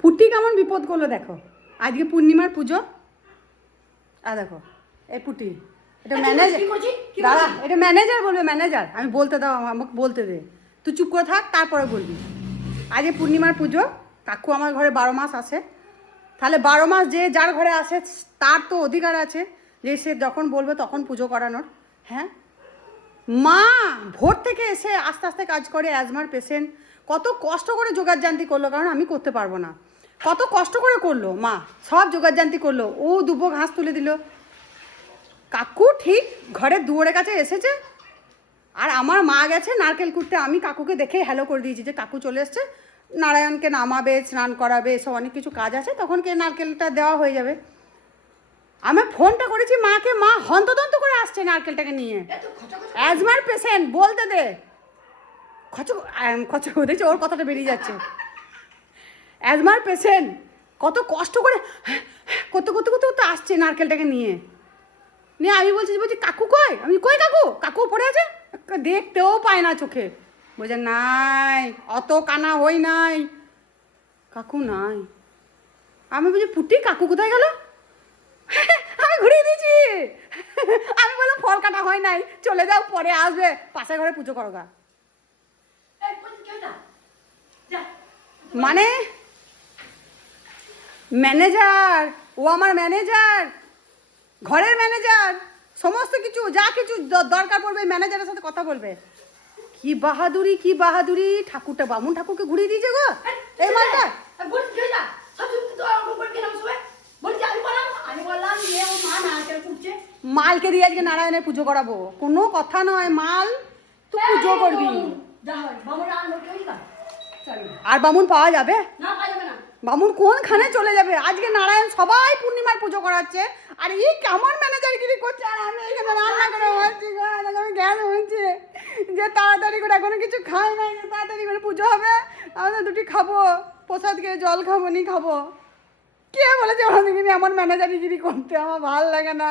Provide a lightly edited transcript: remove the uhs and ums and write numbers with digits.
পুটি কেমন বিপদ করলো দেখো। আজকে পূর্ণিমার পুজো। দেখো এই পুটি, এটা ম্যানেজার। দাঁড়া, এটা ম্যানেজার বলবে, ম্যানেজার। আমি বলতে দাও, আমাকে বলতে দে। তুই চুপ করে থাক, তারপরে বলবি। আজকে পূর্ণিমার পুজো। কাকু আমার ঘরে 12 মাস আসে। তাহলে 12 মাস যে যার ঘরে আসে তার তো অধিকার আছে যে সে যখন বলবে তখন পুজো করানোর। হ্যাঁ, মা ভোর থেকে এসে আস্তে আস্তে কাজ করে, অ্যাজমার পেশেন্ট। কত কষ্ট করে জোগাড়জান্তি করলো, কারণ আমি করতে পারবো না। কত কষ্ট করে করলো মা, সব জোগাড়জান্তি করলো। ও দুবো ঘাস তুলে দিল। কাকু ঠিক ঘরের দুয়ারের কাছে এসেছে, আর আমার মা গেছে নারকেল কুটতে। আমি কাকুকে দেখে হ্যালো করে দিয়েছি যে কাকু চলে এসছে, নারায়ণকে নামাবে, স্নান করাবে, এসব অনেক কিছু কাজ আছে, তখন কে নারকেলটা দেওয়া হয়ে যাবে। আমি ফোনটা করেছি মাকে, মা হন্তদন্ত করে আসছে নারকেলটাকে নিয়ে। অ্যাজমার পেশেন্ট, বলতে দে। খচ দেখছি ওর কথাটা বেরিয়ে যাচ্ছে। অ্যাজমার পেশেন্ট কত কষ্ট করে করতে করতে করতে করতে আসছে নারকেলটাকে নিয়ে। আমি বলছি কাকু কই? আমি কই কাকু? কাকু পড়ে আছে, দেখতেও পায় না চোখে। বলছে নাই, অত কানা হই নাই, কাকু নাই। আমি বলছি পুটি কাকু কোথায় গেল? আমি ঘুরিয়ে দিয়েছি। আমি বললাম ফল কাটা হয় নাই, চলে যাও, পরে আসবে, পাশের ঘরে পুজো করো গা। মানে ম্যানেজার, ও আমার ম্যানেজার, ঘরের ম্যানেজার। সমস্ত কিছু যা কিছু দরকার পড়বে ম্যানেজারের সাথে কথা বলবে। কি বাহাদুরি, কি বাহাদুরি! ঠাকুরটা বামুন ঠাকুরকে ঘুরিয়ে দিয়েছে গো এই মালটা। মালকে দিয়ে আজকে নারায়ণের পুজো করাবো, কোনো কথা নয়। মাল তুই পুজো করবি। আর বামুন পাওয়া যাবে? বামুন কোনখানে চলে যাবে? আজকে নারায়ণ সবাই পূর্ণিমার পুজো করাচ্ছে, আর এই কেমন ম্যানেজারগিরি করছে। আর আমি এখানে রান্না করে বলছি, আমি গ্যাস হচ্ছে যে তাড়াতাড়ি করে, এখনো কিছু খাই নাই, তাড়াতাড়ি করে পুজো হবে, আমরা দুটি খাবো, প্রসাদ খেয়ে জল খাবো, নি খাবো। কে বলেছে ওখানে এমন ম্যানেজারগিরি করতে? আমার ভাল লাগে না।